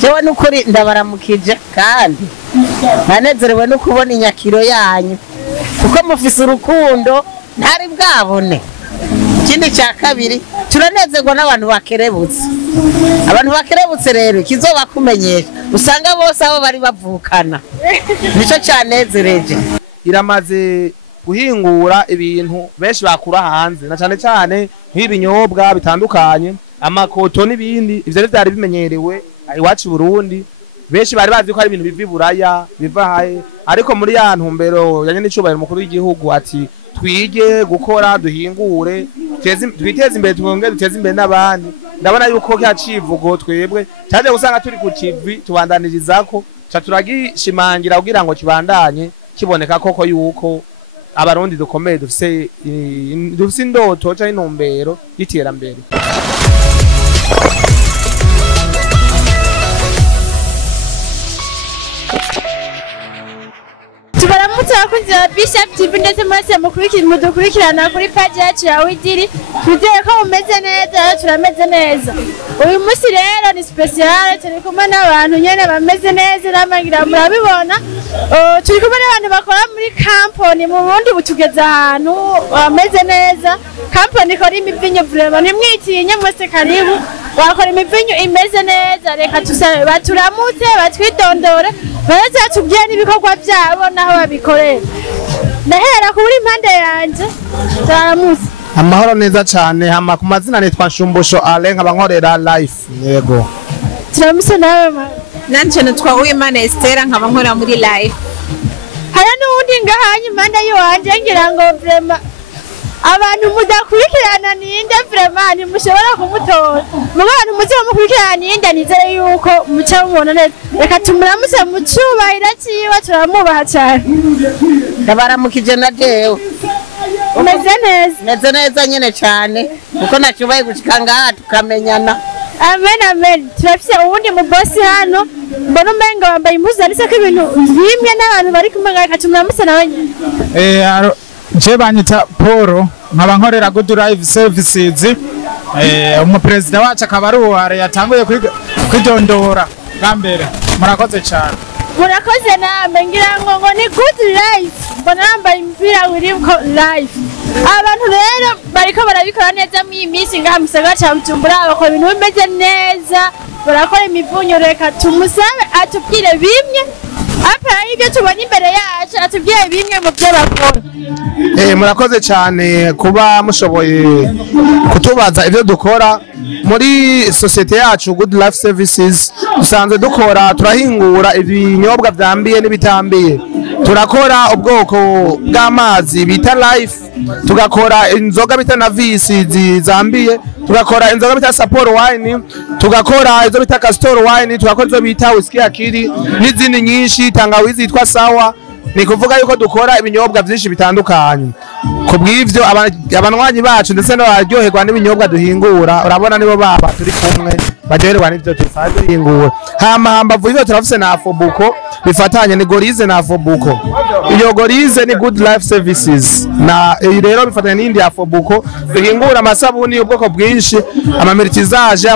jewe n'ukuri ndabaramukije kandi nanezerewe no kubona inyakiro yanyu kuko mufise urukundo ntari bwabone. Ikindi cya kabiri turanezerwa n'abantu bakerebutse. Abantu bakerebutse rero kizobakumenyesha usanga bose abo bari bavukana. Nico cyanezereje. Iramaze guhingura ibintu benshi bakura hanze na cyane cyane nk'ibinyobwa bitandukanye, amakoto n'ibindi. Ivyo byari bimenyerewe iwacu Burundi. Benshi bari bazi ko ari ibintu biva Buraya biva haye, ariko muri ya ntumbero yanye n'icubahiro mukuru w'igihugu ati twige gukora duhingure twiteze imbere twongere duteze imbere n'abandi. Ndabona yuko cyacivugo twebwe cyaje gusanga turi ku kivi tubandanirizako ca turagishimangira kugira ngo kibandanye kiboneka koko yuko abarundi dukomeye dufise indoto cyangwa intumbero y'iterambere. Tubaramutse abakunzi ba Bishop TV ndetse mwese mudukurikirana kuri page yacu ya Widiri. Twizeye ko mumeze neza, turameze neza. Uyu munsi rero ni special, turi kumwe n'abantu nyene bameze neza n'amangira murabibona. Turi kumwe n'abantu bakora muri company mu Burundi butugeza ahantu bameze neza. Company ikora imivinyo vraiment nimwitinye mwese karibu. Wakora imivinyo imeze neza, reka tusabe baturamutse batwidondore. Baraza tubwiye n'ibikorwa byabo naho babikorera. Ndahera kuri impande yanje. Turamutse. Amahoro neza cyane, hama ku mazina nitwa Shumbusho Alain nk'abankorera life. Yego. Turamutse nawe ma. Nanje nitwa Uwimana Estera nk'abankorera muri life. Haya n'undi ngahanye impande yiwanje ngira ngo vraiment abantu mudakurikirana ninde vraiment nimushobora kumutora. Mubantu muziba mukurikirana ninde nizere yuko muca mubona neza. Reka tumuramutse mu cyubahiro cyiwe turamubaha cyane. Ndabaramukije na jewe. Umeze neza? Meze neza nyene cyane kuko nacyubaye gushika ngaha tukamenyana. Amen amen. Turafise ubundi mu boss hano. Mbona umenga wambaye impuzu zanditse ko ibintu bimwe n'abantu bari kumanga reka tumuramutse nawe nyine. Je banyita Paul nk'abankorera Good Life Services. Umupresident wacu akaba ari uware yatanguye kwidondora bwambere. Murakoze cyane. Murakoze nambe ngira ngo ni Good Life. Mbona nambaye impira wiriko life. Abantu rero bariko barabikora neza mu imisi ngaha musaga ca Bujumbura bakora ibintu bimeze neza. Barakora imivunyo reka tumusabe atubwire bimwe. Apa ibyo tubona imbere yacu atubwire bimwe mu byo bakora. Murakoze cyane kuba mushoboye kutubaza ibyo dukora muri societe yacu Good Life Services. Dusanzwe dukora turahingura ibinyobwa byambiye n'ibitambiye. Turakora ubwoko bw'amazi bita life, tugakora inzoga bita na visi zizambiye, tugakora inzoga bita Sapporo wine, tugakora izo bita Castor wine, tugakora izo bita whisky akiri n'izindi nyinshi, tangawizi yitwa sawa. Ni kuvuga yuko dukora ibinyobwa byinshi bitandukanye. Kubw'ivyo abanwanyi bacu ndetse n'abaryoherwa n'ibinyobwa duhingura, urabona nibo baba turi kumwe baryoherwa n'ivyo tusanzwe duhingura. Hamba vuba turafise na Afobuko bifatanye ni Golise na Afobuko. Iyo Golise ni Good Life Services na rero bifatanye n'indi Afobuko duhingura amasabuni y'ubwoko bwinshi, amamertizage,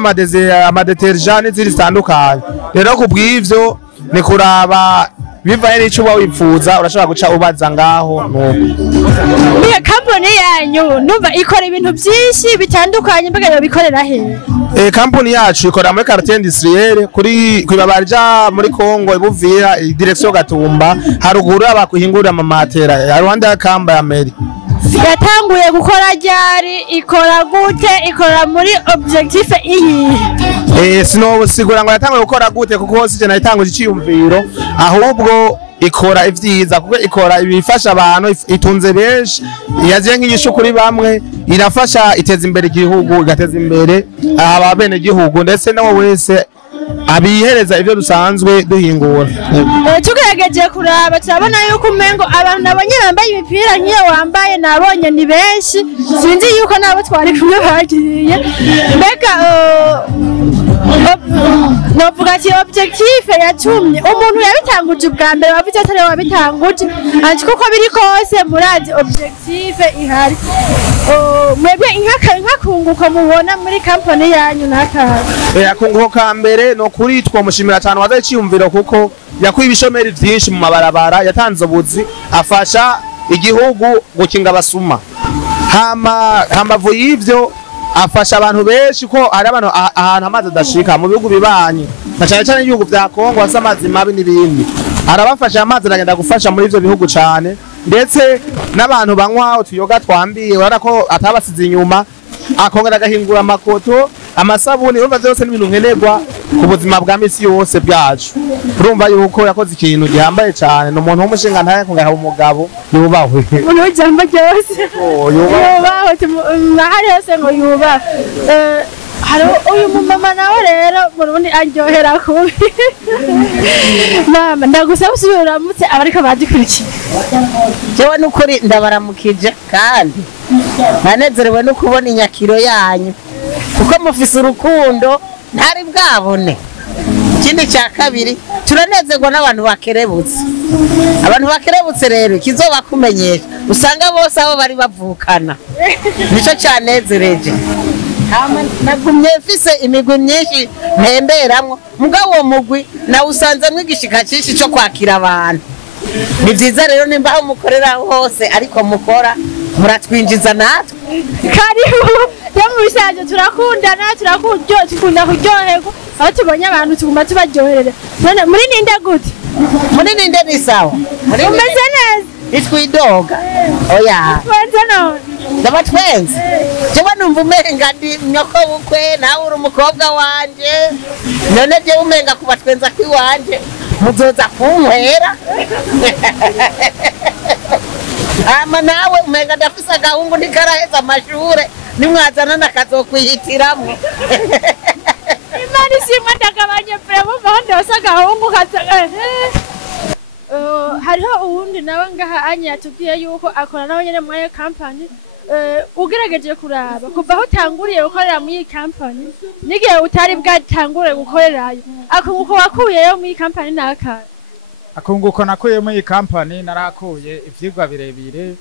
amadetergent n'izindi zitandukanye. Rero kubw'ivyo ni kuraba bivaye n'icyo uba wifuza urashobora guca ubaza ngaho nuko. Iyo company yanyu numva ikora ibintu byinshi bitandukanye mbega yo bikorera he? Company yacu ikora muri quartier industriel kuri kwibabarja muri Kongo ibuvira direction Gatumba haruguru abakuhingurira amamatera Rwanda ya Kamba ya Meri. Yatanguye gukora ryari, ikora gute, ikora muri objectif iyi? Sino sigura ngo yatanguye gukora gute kuko hose je nayitanguje iciyumviro, ahubwo ikora ivyiza kuko ikora ibifasha abantu, itunze benshi, yaje nk'inyishu kuri bamwe, irafasha iteza imbere igihugu, igateza imbere ababene igihugu ndetse nawe wese abihereza ivyo dusanzwe duhingura. Tugerageje kuraba turabona yuko umengo abantu nabonye bambaye imipira nk'iyo wambaye nabonye ni benshi, sinzi yuko nabo twari kumwe bagiye. Mbega novuga ati objectif yatumye umuntu yabitanguje ubwa mbere wavuze atari wabitanguje ati kuko biri kose murazi objectif ihari mwebwe inkakunguko mubona muri company yanyu n'akazi akunguko ka mbere no kuri twomushimira cyane wazaye cyiyumviro kuko yakuye ibishomeri byinshi mu mabarabara yatanze ubuzi afasha igihugu gukinga abasuma hamavu y'ivyo afasha abantu benshi ko ari abantu ahantu amazi adashika mu bihugu bibanye na cyane cyane ibihugu vya Kongo hasa amazi mabi n'ibindi arabafasha amazi aragenda gufasha muri ivyo bihugu cyane ndetse n'abantu banywa utuyoga twambiye urabona ko atabasize inyuma akongera agahingura amakoto amasabuni urumva byose n'ibintu nkenerwa ku buzima bwa misi yose bwacu urumva yuko yakoze ikintu gihambaye cyane no umuntu w'umushinga ntaye kongera umugabo yubahwe umuntu w'ijambo ryose yubahwe hari hose ngo yubahwe hari uyu mumama nawe rero Burundi aryohera kubi mama ndagusaba usubire uramutse abariko badikurikiye jewe n'ukuri ndabaramukije kandi nanezerewe no kubona inyakiro yanyu kuko mufise urukundo ntari bwabone ikindi cya kabiri turanezerwa n'abantu bakerebutse abantu bakerebutse rero kizobakumenyesha usanga bose aho bari bavukana nico cyanezereje nagumye mfise imigwi myinshi ntemberamwo mugabo uwo mugwi nawe usanzemwo igishika cyinshi cyo kwakira abantu ni byiza rero nimba aho mukorera hose ariko mukora muratwinjiza natwe karibu yo mu bisanzwe turakundana tukunda kuryoherwa aho tubonye abantu tuguma tubaryoherera none muri ninde gute muri ninde ni sawa umeze neza itwidoga oya twenze none ndabatwenze jewe numva umenga ndi nyoko bukwe nawe uri umukobwa wanje none je umenga kubatwenza kwiwanje muzoza kunkwera ama nawe umenga ndafise agahungu ntikaraheza amashure nimwazana nakazokwihitiramwo imana ishimwe ndagabanye premo gahunda yose agahungu hariho uwundi nawe ngaha anye yatubwiye yuko akora nawe nyene muri company ugerageje kuraba kuva aho utanguriye gukorera muri company n'igihe utari bwatangure gukorerayo akunguko wakuyeyo muri company n'akahe akunguko nakuye muri company narakuye ivyigwa birebire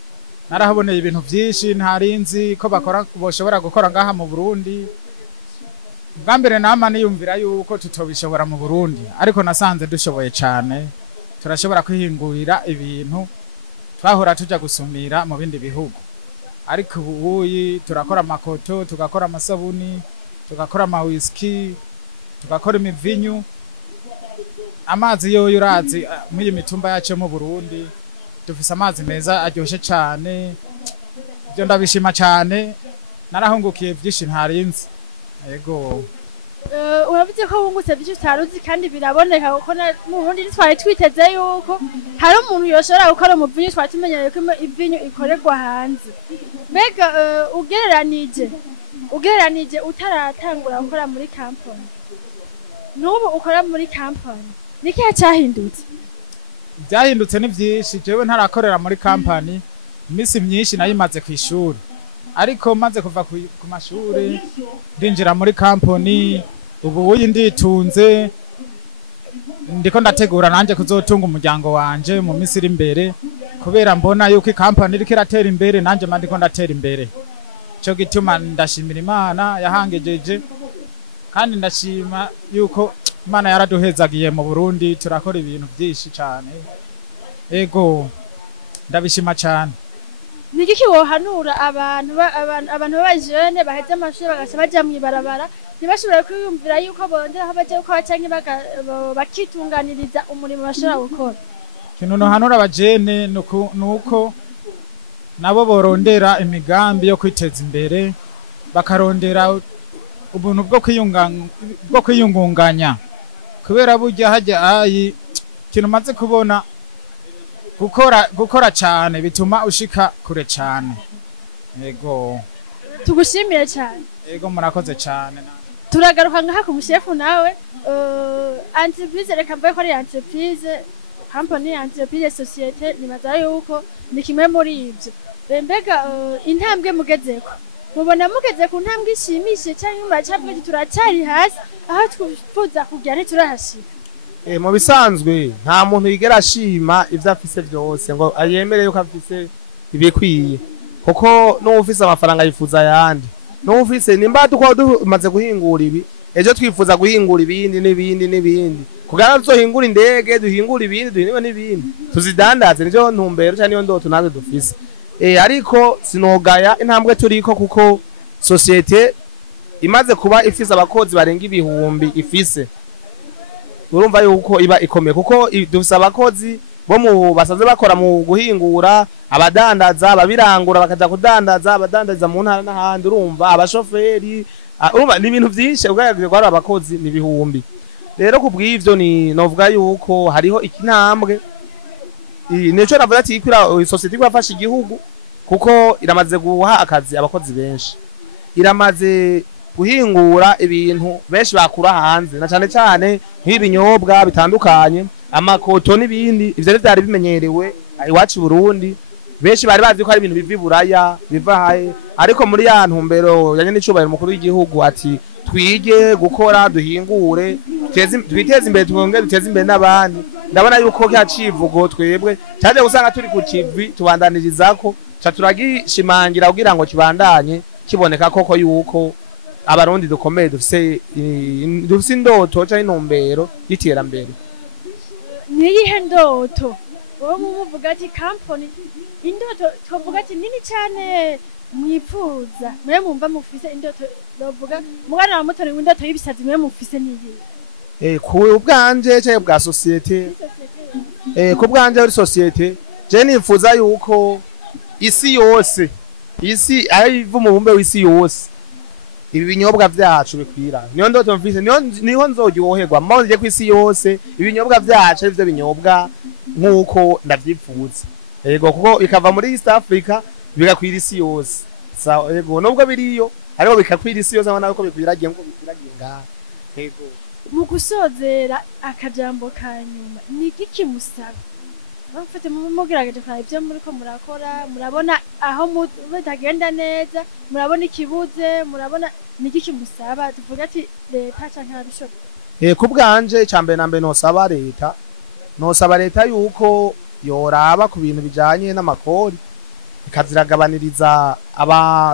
narahaboneye ibintu byinshi ntarinzi ko bakora boshobora gukora ngaha mu Burundi bwa mbere nama niyumvira yuko tutobishobora mu Burundi ariko nasanze dushoboye cyane turashobora kwihingurira ibintu twahora tuja gusumira mu bindi bihugu ariko ubuyi turakora amakoto tugakora amasabuni tugakora ama whisky tugakora imivinyu amazi yo yurazi muri mitumba yacu mu Burundi dufise amazi meza aryoshe cyane byo ndabishima cyane narahungukiye byinshi ntarinzi yego uravuze ko wungutse byinshi utaruzi kandi biraboneka kuko mu Burundi twari twiteze yuko hari umuntu yoshobora gukora umuvinyu twari tumenyereye ko ivinyu ikorerwa hanze mbega ugereranije utaratangura gukora muri company n'ubu ukora muri company nikihe cyahindutse byahindutse ni byinshi jewe ntarakorera muri company imisi myinshi nayimaze ku ishuri ariko maze kuva ku mashuri ndinjira muri company ubu nditunze ndiko ndategura nanje kuzotunga umuryango wanje mu misi iri imbere kubera mbona yuko company iriko iratera imbere nanje mandiko ndatera imbere cyo gituma ndashimira Imana yahangejeje kandi ndashima yuko Imana yaraduhezagiye mu Burundi turakora ibintu byinshi cyane ego ndabishima cyane nigiki wohanura abantu b'abajene baheze amashuri bagaca baja mu ibarabara ntibashobora kwiyumvira yuko bondera aho baje gukora cyangwa bakitunganiriza umurimo bashobora gukora kintu nohanura abajene nuko nabo borondera imigambi yo kwiteza imbere bakarondera ubuntu bwo kwiyungunganya kubera burya hajya ayi kintu maze kubona gukora cyane bituma ushika kure cyane yego tugushimire cyane yego murakoze cyane turagaruka ngaha ku mushefu nawe entreprise reka mbaye ko ari entreprise company entreprise societe nibaza yuko ni kimwe muri ibyo mbega intambwe mugezeko mubona mugeze ku ntambwe ishimishije cyangwa muracabwe turacari hasi aho twifuza kujya ntiturahashika mu bisanzwe nta muntu yigera ashima ivyo afise vyose ngo ayemere yuko afise ibikwiye kuko n'ufise amafaranga yifuza yandi n'ufise nimba dumaze guhingura ibi ejo twifuza guhingura ibindi n'ibindi kugira tuzohingura indege duhingura ibindi duhingura n'ibindi tuzidandaze nico ntumbero cyane niyo ndoto natwe dufise ariko sinogaya intambwe turiko kuko societe imaze kuba ifise abakozi barenga ibihumbi ifise urumva yuko iba ikomeye kuko dufise abakozi bo mu basanzwe bakora mu guhingura abadandaza babirangura bakaja kudandaza abadandaza mu ntara n'ahandi urumva abashoferi urumva ni ibintu byinshi ugaragaje ko ari abakozi ni bihumbi rero kubw'ivyo ni novuga yuko hariho ikintambwe nico navuga ati ikwira society kwafasha igihugu kuko iramaze guha akazi abakozi benshi iramaze guhingura ibintu benshi bakura hanze na cyane cyane nk'ibinyobwa bitandukanye amakoto n'ibindi ivyo byari bimenyerewe iwacu Burundi benshi bari bazi ko ari ibintu biva Buraya biva haye ariko muri ya ntumbero yanye n'icubahiro mukuru w'igihugu ati twige gukora duhingure twiteze imbere twongere duteze imbere n'abandi ndabona yuko cyacivugo twebwe cyaje gusanga turi ku kivi tubandaniririzako turagishimangira kugira ngo kibandanye kiboneka koko yuko abarundi dukomeye dufise indoto cyangwa intumbero y'iterambere niyihe ndoto wowe muvuga ati company indoto twavuga ati nini cyane mwifuza mwe mumva mufise indoto bavuga mwana wa mutone indoto y'ibisazi mwe mufise niyi ku bwanje cyangwa bwa societe ku bwanje ari societe je nifuza yuko isi yose isi ayivu mu bumbe w'isi yose ibi binyobwa byacu bikwira niyo ndoto mfise niho nzogyoherwa manje ku isi yose ibinyobwa byacu ivyo binyobwa nkuko ndavyifuza yego kuko bikava muri East Africa bigakwira isi yose sawa yego nubwo biriyo ariko bikakwira isi yose abana ko bikwiragiye ngo bikwiragiye ngaha yego mu gusozera akajambo kanyuma ni iki musaba bafite mugerageje kwa ibyo muri ko murakora murabona aho mutagenda neza murabona ikibuze murabona ni iki musaba tuvuga ati leta canke abishoboye ku bwanje cyambe nambe nosaba leta yuko yoraba ku bintu bijanye n'amakori ikaziragabaniriza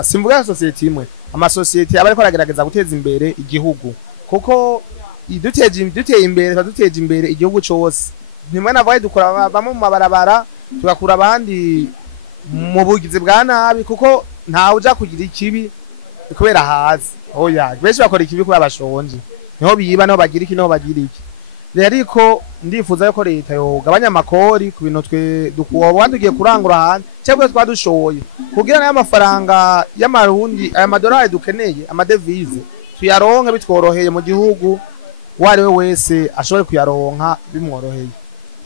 simvuga society imwe amasosiyete aba ariko aragerageza guteza imbere igihugu kuko duteye imbere igihugu cyose nimwe navuye dukora bamwe mu mabarabara tugakura abandi mu bugizi bwa nabi kuko ntawe uja kugira ikibi kubera hazi oya benshi bakora ikibi kubera bashonje niho biyiba niho bagira iki niho bagira iki ariko ndifuza yuko leta yogabanya amakori ku bintu twe dukuwandugiye kurangura hanze cyangwa twadushoye kugira nayo amafaranga y'amarundi aya madolari dukeneye amadevize tuyaronke bitworoheye mu gihugu wariwe wese ashobore kuyaronka bimworoheye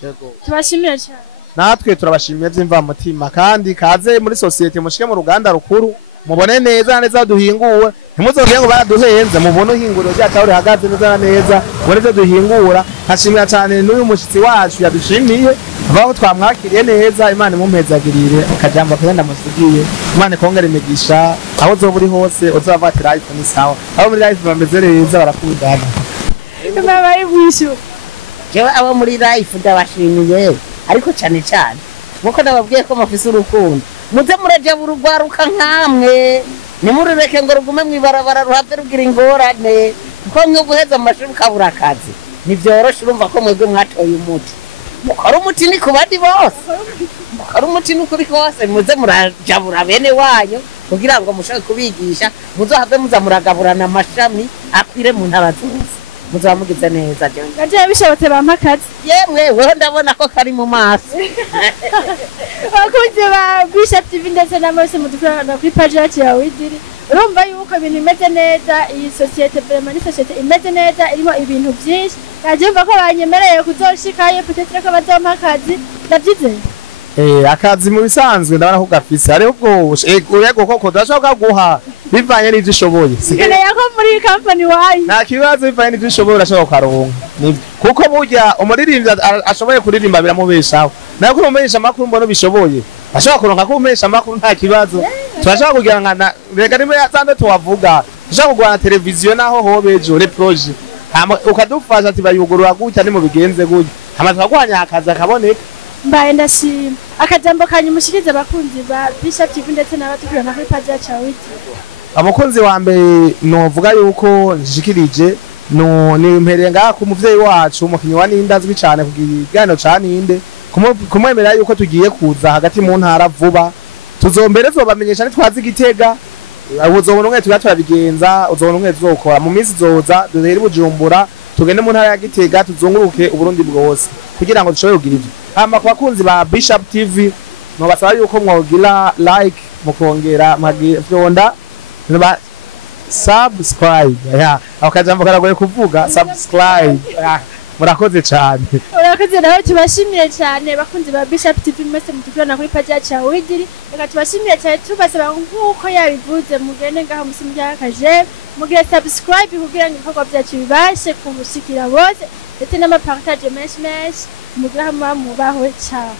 yego tubashimira cyane natwe turabashimiye by'imva mutima kandi kaze muri societe mushike mu ruganda rukuru mubone neza duhinguwe ntimuzogire ngo baraduhenze mubone uhinguriro ryacu rihagaze neza mubone byo duhingura hashimira cyane n'uyu mushitsi wacu yadushimiye aho twamwakiriye neza Imana imumpezagirire akajambo kagenda musigiye Imana kongera imigisha aho zo buri hose uzavati life ni sawa aho muri life bameze neza barakundana baba ibwishu jewe abo muri life ndabashimiye ariko cyane muko ndababwiye ko mufise urukundo muze muraje burugwaruka nkamwe nimurureke ngo rugume mwibarabara ruhave rugira ingorane kuko nko guheza amashuri kabura akazi nivyoroshe urumva ko mwebwe mwatoye umuti mukora umuti ni ku bandi bose mukora umuti ni kuri kose muze murajabura bene wanyu kugira ngo mushobore kubigisha muzohave muza muragaburana amashami akwire mu ntara zose muzaba mugize neza je gaje bishobotse bampakazi yemwe weho ndabona ko kari mu maso bakunze ba Bishop TV ndetse na mose mudukorana kuri page yacu ya Widiri urumva yuko ibintu imeze neza iyi societe vraiment ni societe imeze neza irimo ibintu byinshi gaje mva ko banyemereye kuzoshikayo peut-être ko bazompakazi ndavyizeye akazi mu bisanzwe ndabona ko gafise ari ubwo yego koko ndashaka guha bivanye n'ivyo ushoboye sikeneye ko muri company wayi nta kibazo bivanye n'ivyo ushoboye urashaka kukaronka kuko burya umuririmbyi ashoboye kuririmba biramubeshaho nayo ko umesha makuru mbona bishoboye ashaka kuronka ko umesha makuru nta kibazo turashaka kugira ngana rega nimwe yazande tuwavuga turashaka kugwana televiziyo naho hobejo le projet ukadufasha ati bayugurura gutya ni mu bigenze gutya hama tukagwanya akazi akaboneka mbaye ndashima akajambo kanyu mushikirize abakunzi ba Bishop TV ndetse n'abatukurana kuri page yacu ya Witi. Abakunzi wa mbere novuga yuko njikirije no nimpereye ngaha ku muvyeyi wacu umukinyi wa Ninde azwi cyane kugigano ca Ninde kumwemerera yuko tugiye kuza hagati mu ntara vuba tuzombere zobamenyesha ni twazi Gitega uzobona umwe turabigenza uzobona umwe tuzokora mu minsi zoza duhere Bujumbura tugende mu ntara ya Gitega tuzunguruke Uburundi bwose kugira ngo dushobore kugira ivyo hama kwa kunzi ba Bishop TV no basaba yuko mwogira like mukongera magifyonda ba subscribe akajambo karagoye kuvuga subscribe murakoze cyane urakoze nawe tubashimiye cyane bakunzi ba Bishop TV mwese mutukurana kuri page yacu ya Witi reka tubashimiye cyane tubasaba nkuko yabivuze mugende ngaho musimya kaje mugire subscribe kugira ngo ibikorwa byacu bibashe kumushikira bose ndetse n'amapartage menshi mugire mubaho cyane.